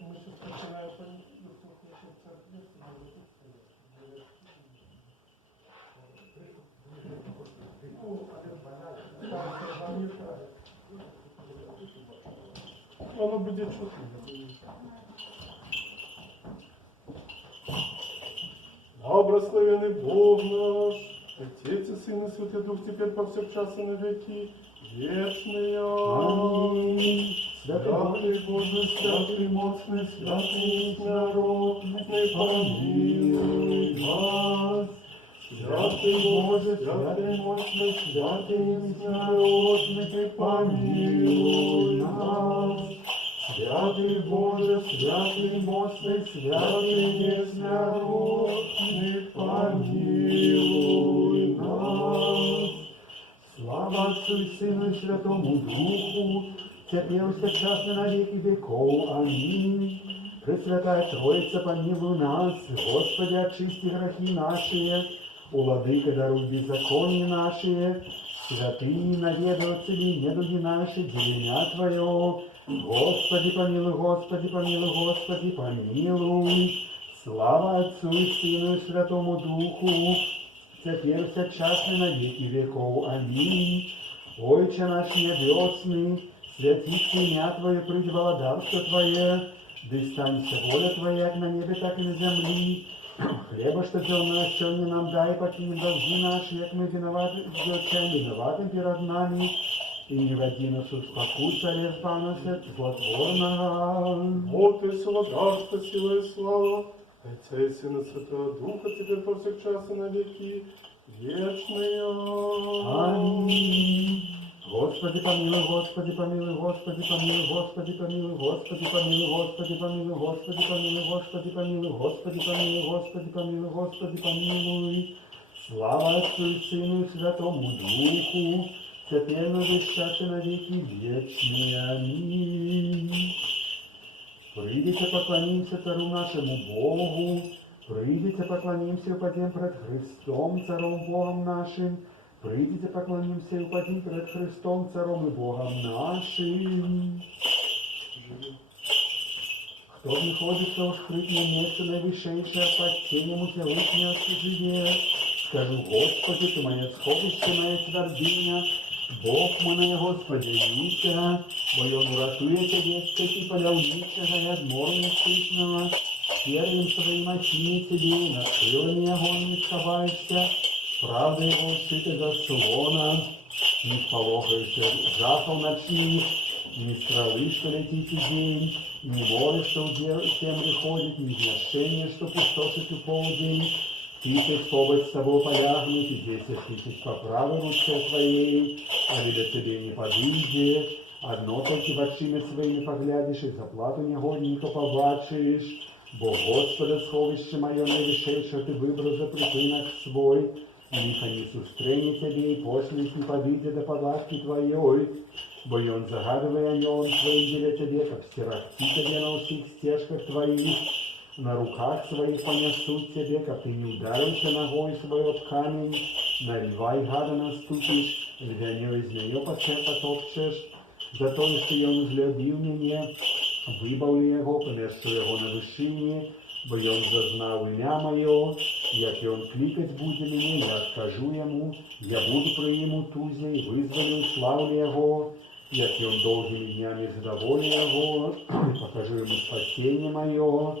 Мы сейчас начинаем по церкви, оно будет чувствовать. Благословенный Бог наш, Отец и Сын и Святый Дух, теперь повсякчас и на веки вечные. Аминь. Святый Боже, святый мощный, святый народный, помилуй нас. Святый Боже, святый мощный, святый народный, помилуй нас. Святый Боже, святый мощный, святый народный, помилуй нас. Слава Отцу и Сыну и Святому Духу, теперь всегда на веки веков. Аминь. Пресвятая Троица, помилуй нас, Господи, очисти грехи наши, Владыка, даруй беззаконие наши, святые наведай оцели недуги наши, деления Твое. Господи, помилуй, Господи, помилуй, Господи, помилуй. Слава Отцу и Сыну и Святому Духу, теперь всякчас и на веки веков. Аминь. Отче наш небесный, святится имя Твое, придь владарство Твое, да станется воля Твоя, как на небе, так и на земли. Хлеба, что земного, сегодня нам дай, покинем долги наши, как мы виноваты, виноватым перед нами. И не води нас в спокус, а лишь нас от злотворного. Вот и сладарство, сила и слава, Отца и Сына Святого Духа, теперь повсякчас и на веки вечные. Аминь. Господи, помилуй, Господи, помилуй, Господи, помилуй, Господи, помилуй, Господи, помилуй, Господи, помилуй, Господи, помилуй, Господи, помилуй, Господи, помилуй, Господи, помилуй, Господи, помилуй. Слава Отцу и Сыну и Святому Духу, теперь на вещах и на веки вечные. Аминь. Придите, поклонимся Цару нашему Богу, придите, поклонимся и упадем пред Христом, Царом Богом нашим, придите, поклонимся и упадем пред Христом, Царом и Богом нашим. Кто не ходит в скрытное место наивысшее, под тенем Всевышнего живет, скажу, Господи, Ты мое сховище, моя твердыня, Бог мой, Господи, Віця, бо Он уратує тебе з цепи поляуничего и одмора несущного, первым своим очами тебе, над крылами огонь не сховаешься, правда Его ущиты заслона, не сполохаешься жахов ночных, ни стрелы, что летите день, ни море, что в землю ходит, ни зношение, что пустошит в полдень. 1000 побыть с тобой полягнут, и 10 000 по правой руке твоей, а ли до тебе не подъйде, одно только большими своими поглядишь, и заплату негодника побачишь. Бо Господа сховище мое наивысшее, ты выбрал за припинок свой, лихо не сустрене тебе, и пошлись не подъйде до палатки твоей. Бо Он загадывая о нем своим деле тебе, как стирахти тебе на всех стежках твоих, на руках своих понесут тебе, как ты не ударился ногой свой об камень, на льва и гада наступишь, львяню из нее потопчешь, за то, что Он взлюбил меня, выбавлю его, понесу его на вершине, бо Он зазнал имя мое, як Он кликать будет меня, я откажу ему, я буду при ему тузе, и вызволю, славлю его, як Он долгими днями задоволю его, покажу ему спасение мое.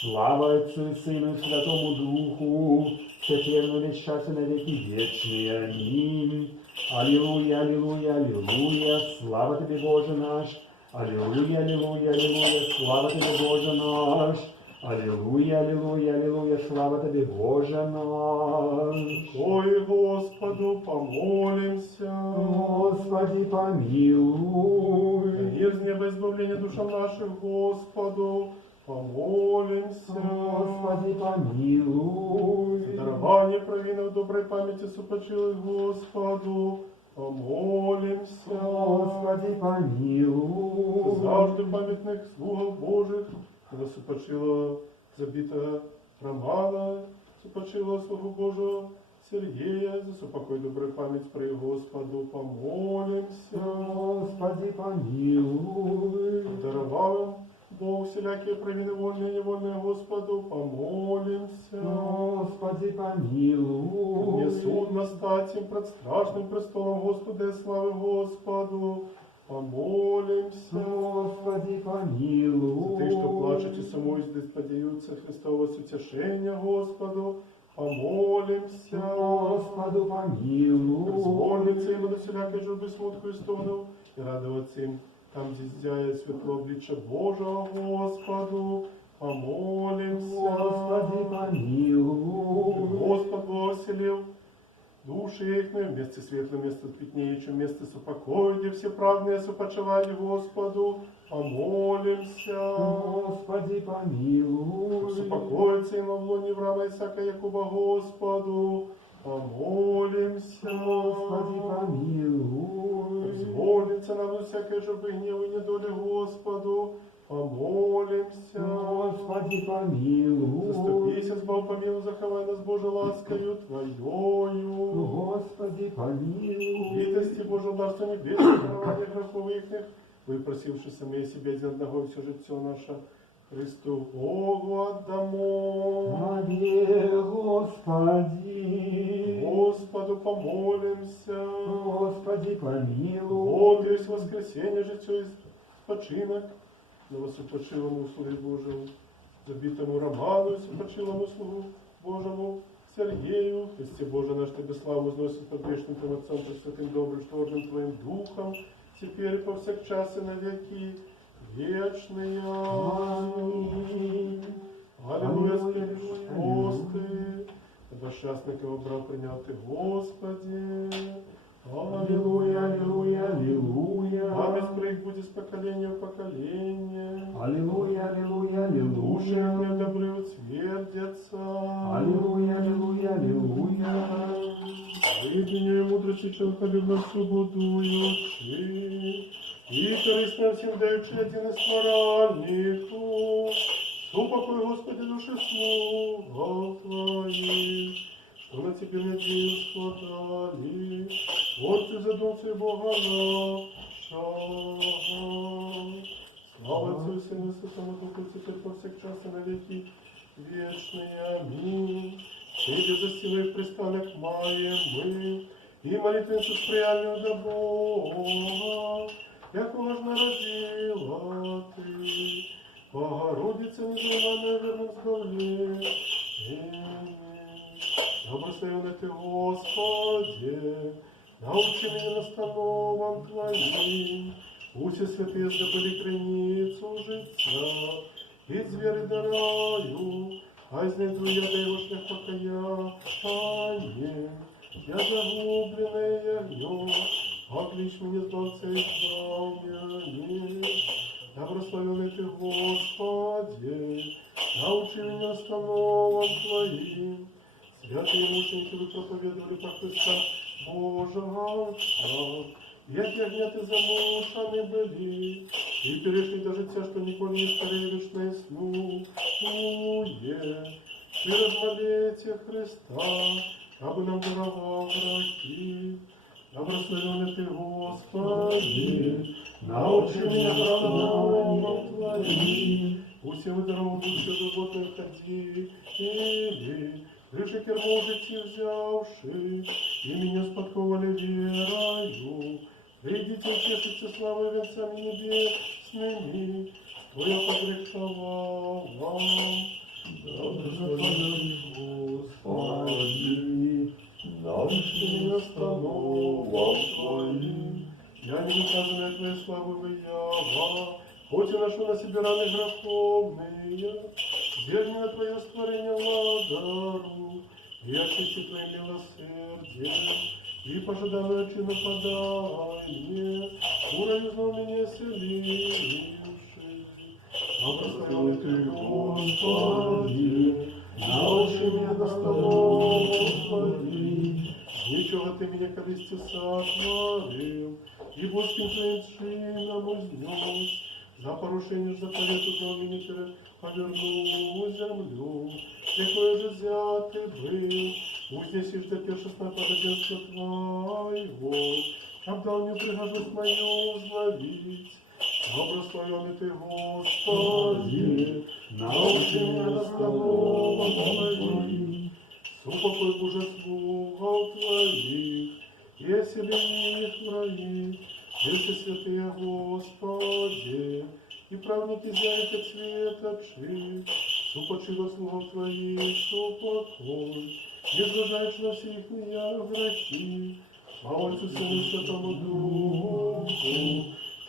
Слава Отцу и Сыну и Святому Духу, теперь на весь час и на веки вечные. Аминь. Аллилуйя, аллилуйя, аллилуйя, слава Тебе, Боже наш. Аллилуйя, аллилуйя, аллилуйя, слава Тебе, Боже наш. Аллилуйя, аллилуйя, аллилуйя, слава Тебе, Боже наш. Ой, Господу помолимся. Господи, помилуй. Мир с неба избавление душам наших, Господу помолимся. Господи, помилуй. Дарование провинных доброй памяти супочилых Господу помолимся. Господи, помилуй. Завжди памятных слугов Божих, когда супочила забита Романа, супочила слугу Божию Сергея, за супокой доброй память про Господу помолимся. Господи, помилуй. Даровал Бог всякие провины вольные и невольные, Господу, помолимся. Господи, помилуй. Не судно стать им пред страшным престолом Господа и славы Господу, помолимся. Господи, За помилуй. те, что плачут и самоизды подаются Христово с утешения Господу, помолимся. Господу, помилуй. Звольницы им до всякой журбы смутку и стонов, и радоваться им, там, где зияет светло обличия Божия Господу, помолимся. Господи, помилуй. Господь благословил души их, вместе светлым, вместе питнеючим, вместе супокою, где все правные супочивали Господу, помолимся. Господи, помилуй. Супокоится им во влоне Врама Исака Якуба Господу, помолимся. Господи, помилуй. Зволится нам от всякой журбы, гнева и недоли Господу, помолимся. Господи, помилуй. Заступись, избав, помилуй, заховай нас, Боже, ласкою Твоею. Господи, помилуй. Витости Божьего Царства Небесного, дарования грехов ихних, выпросивши самые себя из одного и все житье наше, Христу Богу отдамо. Моле, Господи. Господу помолимся. Господи, помилуй. Вот есть воскресенье, житье и спочинок, на высокопочилому слуге Божьему, забитому Роману и сопочилому слугу Божьему, Сергею, Христе Боже наш Тебе славу возносит под вечным Твоим Отцом, Пресвятым, Добрым, Творным Твоим Духом, теперь и повсякчас и на веки вечные. Аминь. Аллилуйя, Аллилуйя, скрепишь аллилуйя. посты, ибо счастников брал принял Ты, Господи. Аллилуйя, аллилуйя, аллилуйя. Память про их будет с поколения в поколение. Аллилуйя, аллилуйя, Души их не аллилуйя. добры утвердятся. Аллилуйя, аллилуйя, аллилуйя. Соединяя мудрости человеколюбностью будуючи, и корыстно всем даючи один из моральнику. Упокой, Господи, души слуга Твоих, что на Тебе надеюсь складали, Творцы задумцы Бога нашего. Слава Отцу и Сыну и Святому Духу, теперь повсякчас и на веки вечные. Аминь. Сидя за стеной пристанок маем мы, и молитвенцу сприяльную до Бога, як важно родила Ты, Богородица незнаменная верным избавлением. Благословенный Ты, Господи, научи меня настановам Твоим, пусть и святые забыли границу життя, и звери дараю, а знайду я до его шлях покаяние. Я загубленное ягнё, окличь меня, сбавца и избавление. Благословенный Ты, Господи, научи меня настановам Твоим. Святые мученики вы проповедовали по Христа Божьего Отца, як ягняты замушаны были, и перешли до життя, что николь не старые вечное снуе. И размолите Христа, aby нам даровал враги. Благословенный Ты, Господи, научи меня настановам Твоим. Пусть я здорову душу животных ходили, крыши кермо житті взявши, и меня сподковали верою. Придите, утешите славы венцами небесными, Твоя погрешала. Господи, научи меня настановам Твоим. Я не наказанная Твоей славы выява, хоть и ношу на себе раны греховные, верни на Твое створение владару, и очисти Твоим милосердием, и пожиданную чину подай мне, урою знамения селивши. Благословенный Ты, Господи, научи меня настановам Твоим. Ничего Ты меня колести сотворил, и Божьим Твоим чином узнес. За порушение заповету доме поверну землю, якое же взятый был, узнесишь до першества подобенства Твоего, когда мне пригожусь мою узнавить, Благословенный Ты, Господи, научи меня словом Твоим, супокой божеству Твоих, если их враги, если святые Господи, и правники зайка светочи, супочило слугов Твоих, супокой, не зажаешь на всех меня грехи, а Отцу, Сыну и Святому Духу,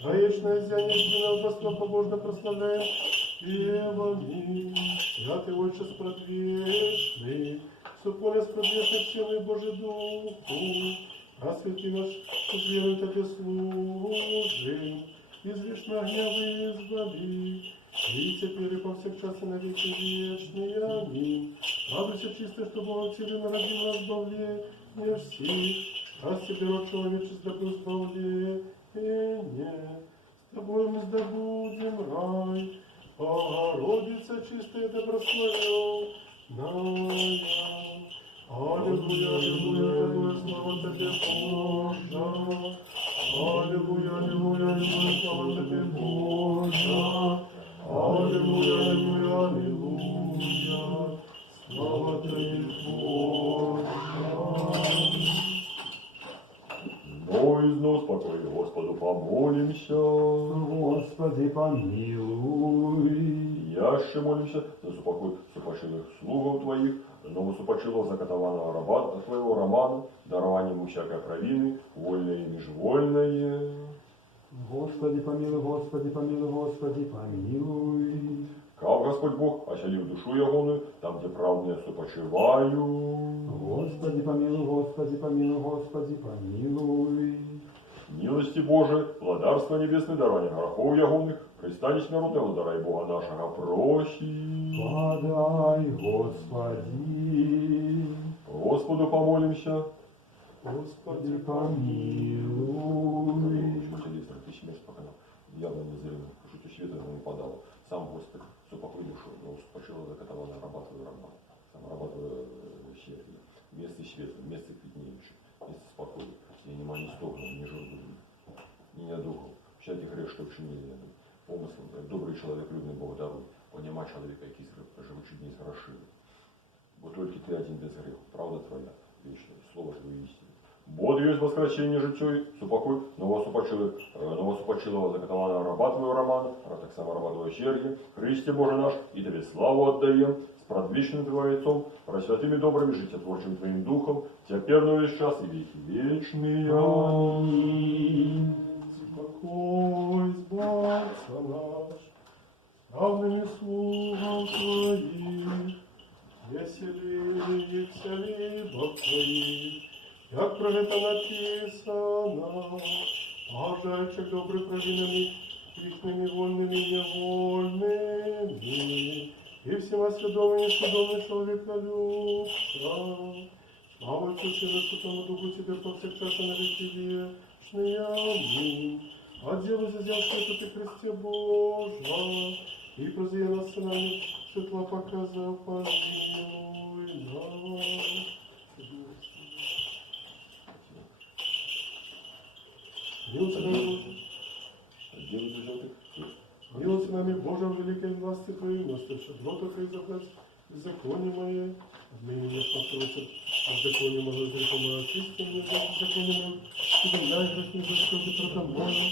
Троечное зяние единого Божества побожно прославляем певами. Святый Отче сподвечный, суполе сподвечный силой Божий Духу, просвети наш, веруй Тебе служим, извешна гневы избави, и теперь и повсякчас и на веки вечные. Аминь. Радуйся чисто, что Бог Тебе народил нас избавление всех, раз Тебе, род человеческий, добро избавление. С Тобой мы сдобудем рай, Богородица чистая добрословенная. Аллилуйя, аллилуйя, аллилуйя, слава Тебе, Боже. Аллилуйя, аллилуйя, аллилуйя, слава Тебе, Боже. Аллилуйя, аллилуйя, аллилуйя, слава Тебе, Боже. Но из нос покой Господу помолимся. Господи, помилуй. Яще молимся за супокой супочилых слугов Твоих, но супочилого закатованного раба Твоего Романа, дарованием ему всякой провины, вольное и межвольное. Господи, помилуй, Господи, помилуй, Господи, помилуй. Как Господь Бог оселив душу ягоную, там, где правдно супочиваю. Господи, помилуй, Господи, помилуй, Господи, помилуй. Милости Божией, владарство небесное, дарование грехов ягоных, пристанешь народ, владарай Бога нашего проси. Подай, Господи. Господу помолимся. Господи, помилуй. Еще чудесно, ты смерть пока явно не зримо, жуть света ему не подало. Сам Господь, супокой душу, но супочила закатованная рабатывая раба, сам рабатывая сердце, место света, место квитнеющее, место спокойно, где нема ни стогна, ни журбы, ни духов, всяких грех, что вчинили, помыслом, добрый человек, людный Бог даруй, понема человека, який живучи дни сгрошили. Бо только ты один без греха, правда твоя, вечная, слово твое истина. Бо есть воскресение житье, супокой, новосупочилого закатованного раба твоего Романа, так само раба твоего Сергия, Христе Боже наш, и Тебе славу отдаем, с предвечным Твоим Отцом, просвятыми добрыми, житетворчим Твоим Духом, теперь весь час и веки вечные. Аминь. Спокой, Богца наш, славными слугам Твоим, веселится либо Твоих, як про это написано, пожальчик добрый провинами, ихними вольными и невольными, и всема сведомыми сведомыми человеколюбца. Слава Отцу, Сыну и Святому Духу Тебе повсякчас и на веки вечные. Аминь. Отделай зазял света Ты, Христе Божа, и прозрей нас сынами, светла показал, помилуй нас. Милость нами, Божьем, великой власти Твоей, наставши дротах и заплать, беззаконие мое, отныне не построится, беззаконие мое, грехом мое, очистим, не беззаконие мое, удивляй грех не за что ты протомою.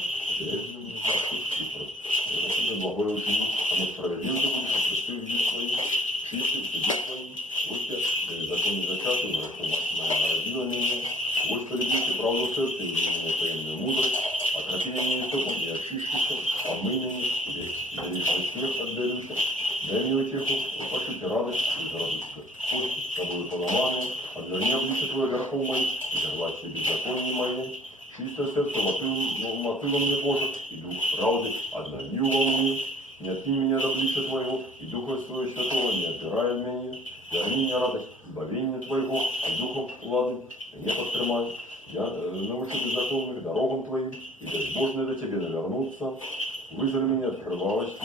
Благое учени, оно справедливо будешь, простые в дни свои, чистым, суде свои, Отче, да беззаконие зачатый, грехом мать моя народила меня, Господи, Бог, и правду сердце, и меня таемную мудрость, окропи меня истоком, и очищися, омыни, и вечный смех отделюся, дай мне утеху, упашите радость, и зарадуйся кости, с тобою поломанные, отверни обличие Твое грехов моих, и загладь все беззаконие мое, чистое сердце мотыло мне, Боже, и дух правды обнови во мне, не откинь меня от обличия Твоего, и Духа Своего Святого не отбирай от меня, верни мне радость избавления Твоего, и Духом лады не постремай. Я научу беззаконных дорогам Твоим, и безбожные до Тебе навернутся. Вызови меня от кровавости,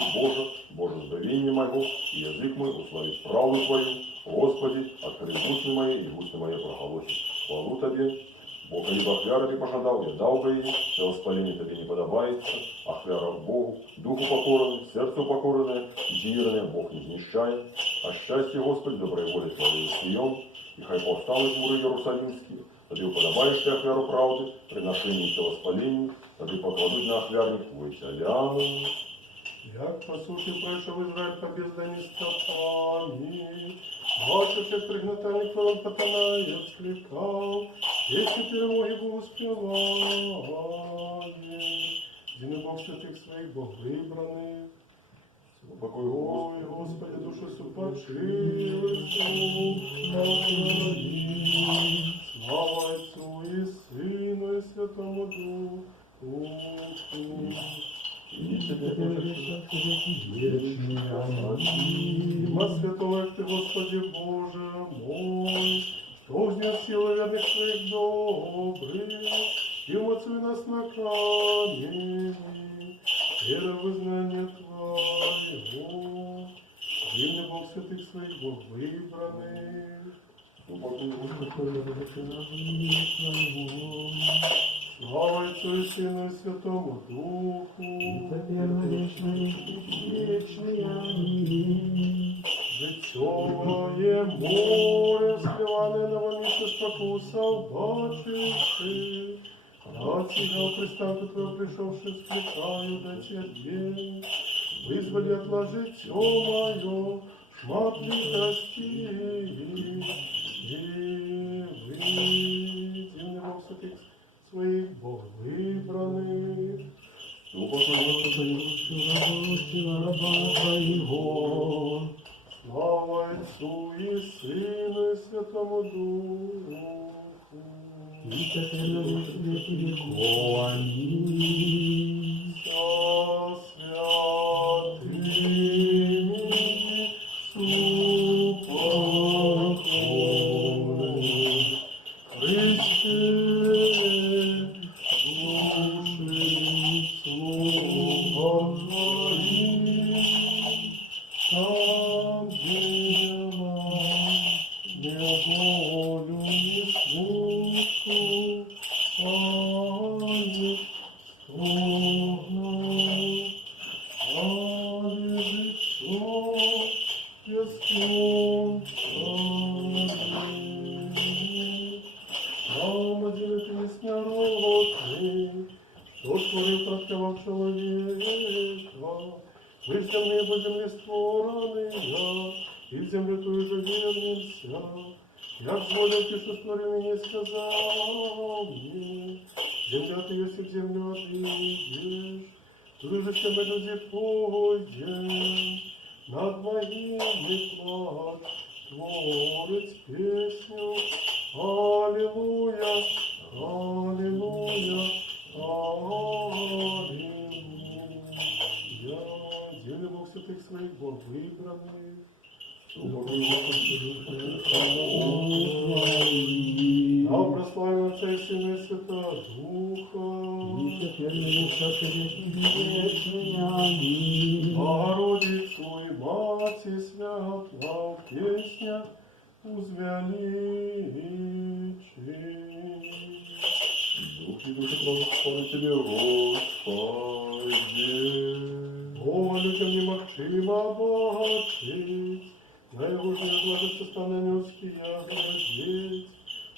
Боже, избавление моего, и язык мой условит правду Твою. Господи, открой устны мои, и устны мои проголосят хвалу Тебе. Бо коли б ахвяра ти пожадав, я дав би її, це воспаління тобі не подобається, ахвяра Богу, духу покорене, серцю покорене, вірне, Бог не знищає, а щастя, Господь, доброї волі твоєї свійом, і хай повстануть мури Єрусалимські, тобі вподобаєш ти ахвяру правди, приношенні це воспаління, тобі покладуть на ахвярник твої цялями. Як по суті пройшов Ізраїль по бездані стопами, бачив, як пригнатальник ворон потонає, скликав, які перемоги Богу співає. Зіни Бог святих своїх, Бог вибраний. Покой Ой, Господи, душу супочилицю, слава Отцу і Сину, і Святому Духу. Има святого, як ти, Господи Боже мой, що узнес силу верних своїх добрих, і умоцуй нас на камені, віра визнання Твоего. Вільний Бог святих своїх, Бог вибраний. Слава Отцу і Сину, і Святому Духу. Життєве море, співане на волніше спокусав, бачивши. Отсюда пристанку Твоего пришедший, скликаю до Тебе. Вызвали отложить все мое, шмат лихости. И выйдем Бог святых своих, Бог выбранных. Слава Отцу и Сыну и Святому Духу. Что створив проспевав человека, мы в земле по земле створенные, и в землю ту же вернемся. Як зволил ты, что створил меня, сказал мне, земля ты, если в землю отъедешь, туда же все мы люди пойдем, над могилой плачь, творец песню, аллилуйя, аллилуйя, аллилуйя. Дивный Бог святых своих, Бог выбранный. А прославим Отца и Сына и Святого Духа. Богородицу и Мати святла в песнях узвеличи. Дух и душа слава тебе, Господи. Бога людям немагчима бачить, на его же блажится стане людские глядеть.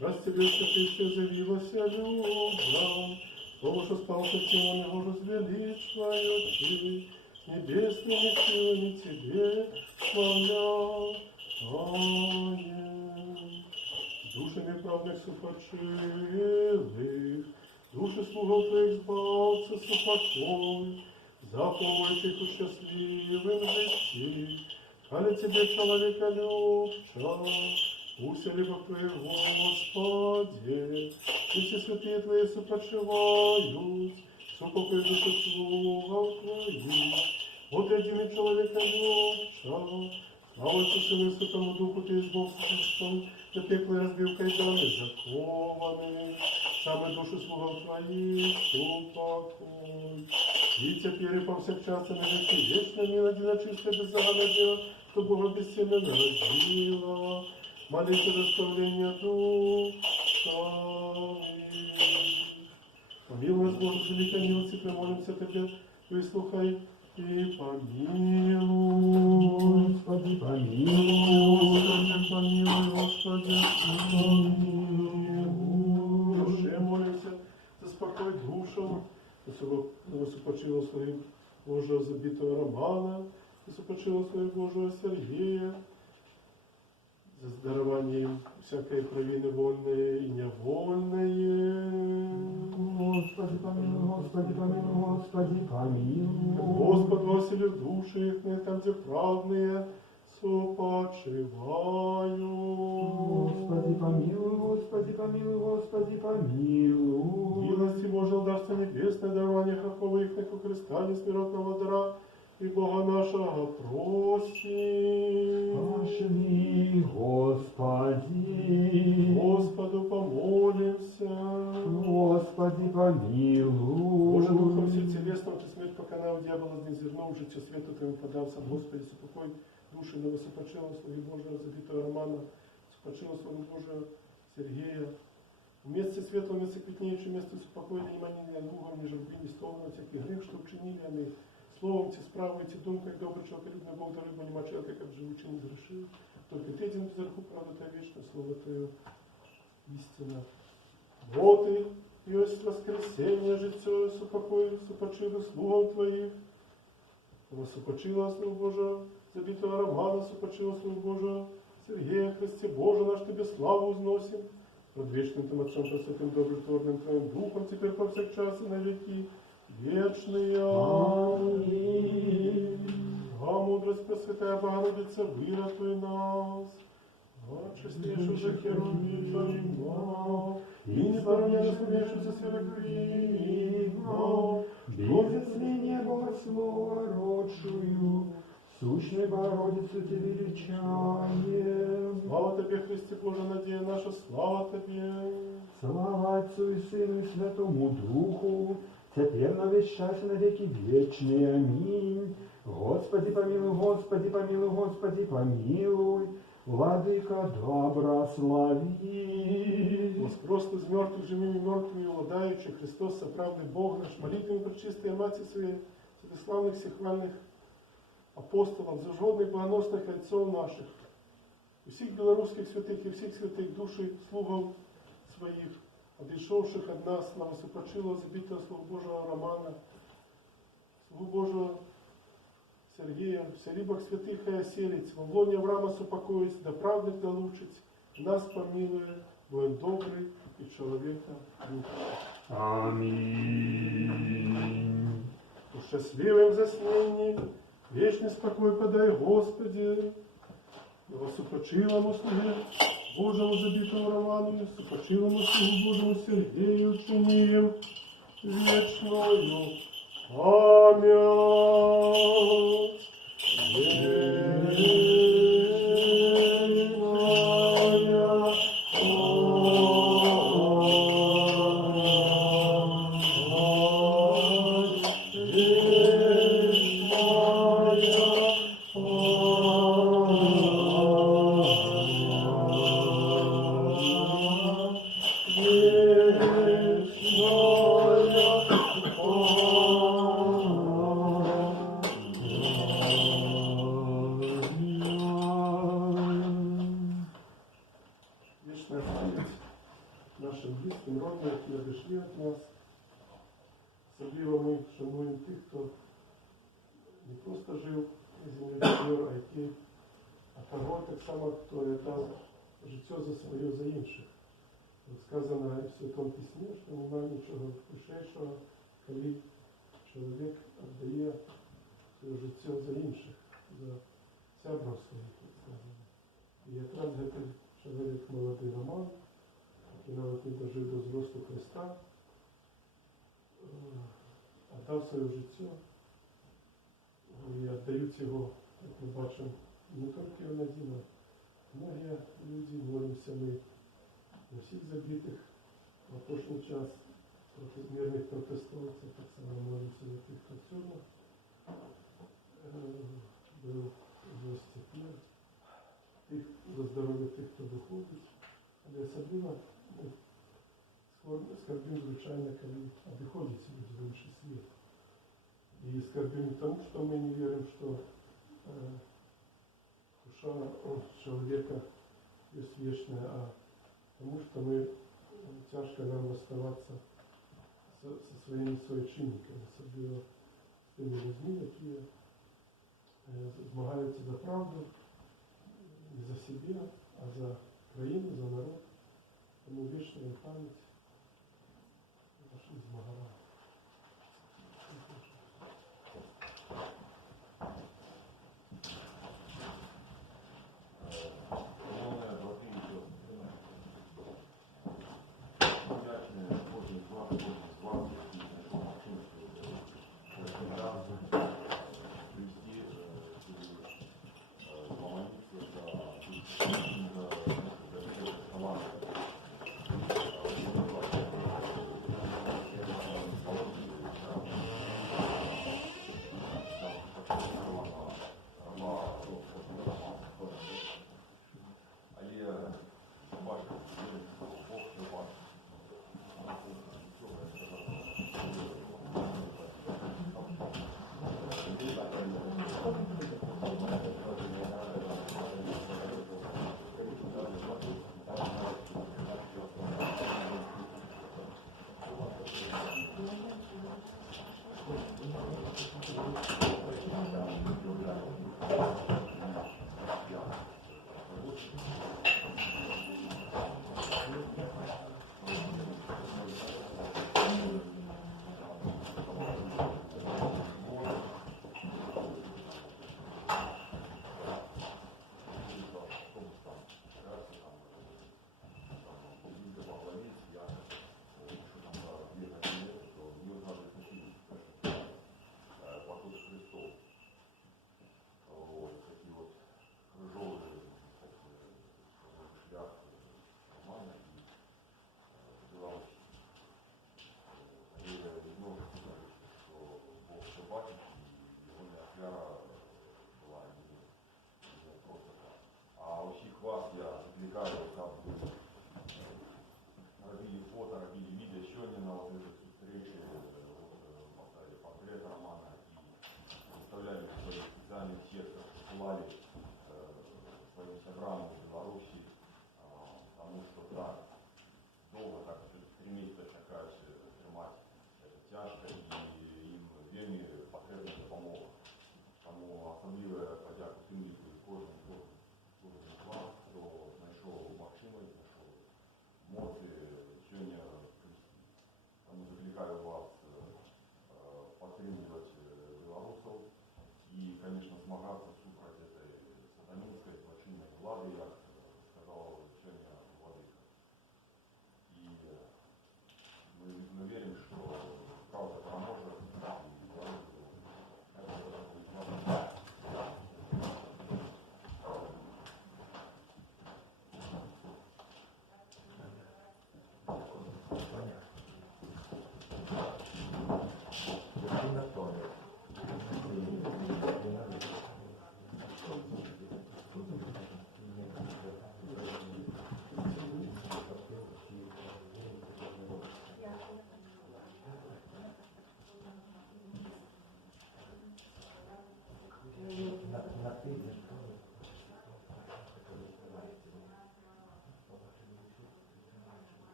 Раз тебе святейшее завилося людям, того, что спался телом его возвеличивающий, небесными силами тебе славля. Аминь. Душами правных супочилых, души слугов твоих сбавцы супокой, заховывающих у счастливым житти, али тебе человека любча, усили Бог твоих, Господи, и все святые твои супочивают, супокой души слугов твоих, вот единый человека любча, слава Отцу Сыну и Святому Духу, ты из Бог Христом, ты пекло разбил кайданы закованы, саме души слугов твоих супокой. И теперь и повсякчас и на веки вечные милоди чистое беззаганное, что Бога бессильно народила, молите доставления душами. Помилуй нас, Боже, великой милости, помолимся Тебе, выслухай и помилуй. Господи, помилуй. Господи, помилуй, Господи, помилуй. Душе молимся, заспокой душу, высупочила свою Божию забитого Романа, высупочила свою Божию Сергея, за дарование им всякой провины вольные и невольные. Господи, помилуй, Господи, помилуй, Господи, помилуй. Господь восели в души их, там, где правные сопочивают. Господи, помилуй, Господи, помилуй, Господи, помилуй. Милости Божьего дарства небесное, дарование хоховых у Христа, несмиротного дара, и Бога нашего просим. Пошли, Господи. Господу помолимся. Господи, помилуй. Боже, Духом всем телесным, ты смерть поканал, дьявола не зернул, житие свету Твоему подался. Господи, супокой души новосопочила слуги Божия, забитого Романа, супочила слугу Божия Сергея. Вместе светлого, вместе квитнейшего, вместе супокоя, внимания, ни лугом, ни журби, ни столом, всякий грех, что учинили они. Словом, те справы, те думкой, добрый человеколюбный Бог, дорогой, понимать человека, как живучи не грешил. Только ты один вверху, правда, Твоя вечное слово Твое, истина. Вот и есть воскресенье, житье, супокой, супочило слугам Твоих. Супочила слуг Божия, забитого Романа, супочила слуг Божия, Сергея, Христе Боже, наш Тебе славу узносим. Пред вечным Тем Отцом, Пресвятым, Добротворным Твоим Духом, теперь по всех час и на веки вечные. Аминь. А мудрость Пресвятая Богородица, вырятуй нас. А честнейшую же Херувима, и не поранее смешився сверхвидно, Безотсление Бога Слова родшую, сущной Богородицу Тебе величаем. Слава Тебе, Христе Боже, надея наша, слава Тебе. Слава Отцу и Сыну и Святому Духу, теперь на весь час и на веки вечные. Аминь. Господи помилуй, Господи помилуй, Господи помилуй. Владыка добра слави. Воскрес из мертвых, живыми мертвыми, уладающий Христос, соправный Бог наш, молитвами пречистой Матери Своей, святославных всехвальных апостолов, зажженных богоносных отцов наших, и всех белорусских святых и всех святых душей, слугов своих, отошедших от нас, на высокочилого забитого слуг Божьего Романа, слуг Божьего Сергея, в селибах святых и оселиц, в лоне Авраама супокоить, да правдных да лучить, нас помилуя, воин добрый и человека дух. Аминь. В счастливом заснении вечный спокой подай, Господи, и супочилому слуге Божьему забитому Роману, супочилому слугу Божьему Сергею чинием вечною. Аминь. Вечная память нашим близким, родным, які одійшли від нас. Особливо ми шануємо тих, хто не просто жив на землі тепер, а який, а того так само, хто дав життя за своє, за інших. От сказано в Святому Письмі, що немає нічого вкушейшого, коли чоловік віддає своє життя за інших, за сябрів своїх, як сказано. І якраз цей чоловік молодий Роман, який навіть не дожив до зросту Христа, віддав своє життя і віддають його, як ми бачимо, не тільки він один, а многі люди, молимося ми на всіх забитих в опошній час проти мирних протестовців, так само молимося за тих, хто в цьому був в степі, тих, за здоров'я тих, хто доходить, але особливо ми скорбим, звичайно, коли обиходить в інший світ. И скорбим не тому, что мы не верим, что душа человека есть вечная, а тому, что мы тяжко нам расставаться со своими соучениками, особливо з тими людьми, які змагаються за правду, не за себе, а за країну, за народ. Тому вічна їм пам'ять наших змагань.